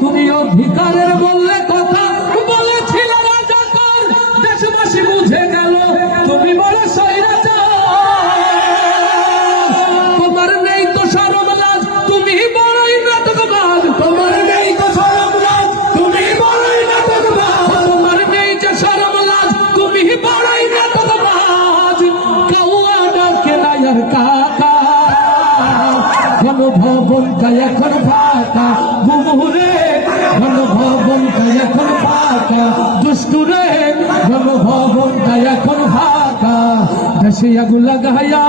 তুমি অধিকারের বললে কথা বলেছিল রাজাকার, দেশবাসী বুঝে গেল তুমি বড় স্বৈরাচার। তোমার নেই তো শরম লাজ, তুমি বড়ই নাটকবাজ। তোমার নেই তো শরম লাজ, তুমি বড়ই নাটকবাজ। তোমার নেই যে শরম লাজ, তুমি বড়ই নাটকবাজ। কাউয়া ডাকে না আর কাকা, গণভবনটা এখন ফাঁকা। বুবুরে গণভবনটা এখন ফাঁকা, দুষ্টুরে গণভবনটা এখন ফাঁকা। দেশে আগুন লাগায়া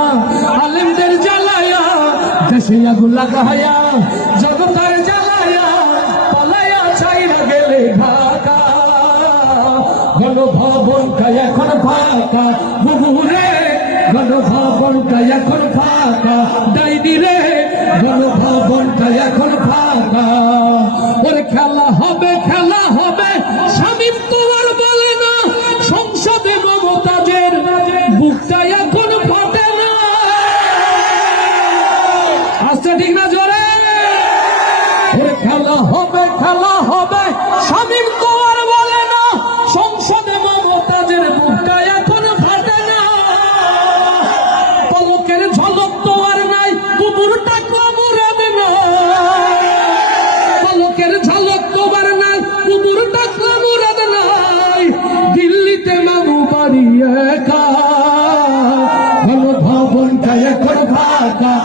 আলেমদের জ্বালায়া, দেশে আগুন লাগায়া জনতার জ্বালায়া, পালায়া ছাইরা গেলে ঢাকা। গণভবনটা এখন ফাঁকা, বুবুরে গণভবনটা এখন ফাঁকা। ডাইনি রে গণভবনটা এখন ফাঁকা। ওরে খেলা হবে, খেলা হবে, শামীম তো আর বলে না। সংসদে মমতাজের বুকটা এখন ফাটে না। আচ্ছা ঠিক না জোরে? ওরে খেলা হবে, খেলা হবে, শামীম তো আর বলে না। সংসদে মমতাজের বুকটা এখন ফাটে না। পলকের ঝলক তো আর নাই, কুকুর টাকলা মুরাদ না। পলকের ঝলক তো আর নাই, কুকুর টাকলা মুরাদ নাই। দিল্লিতে মামু বাড়ি একা, গণভবনটা এখন ফাঁকা।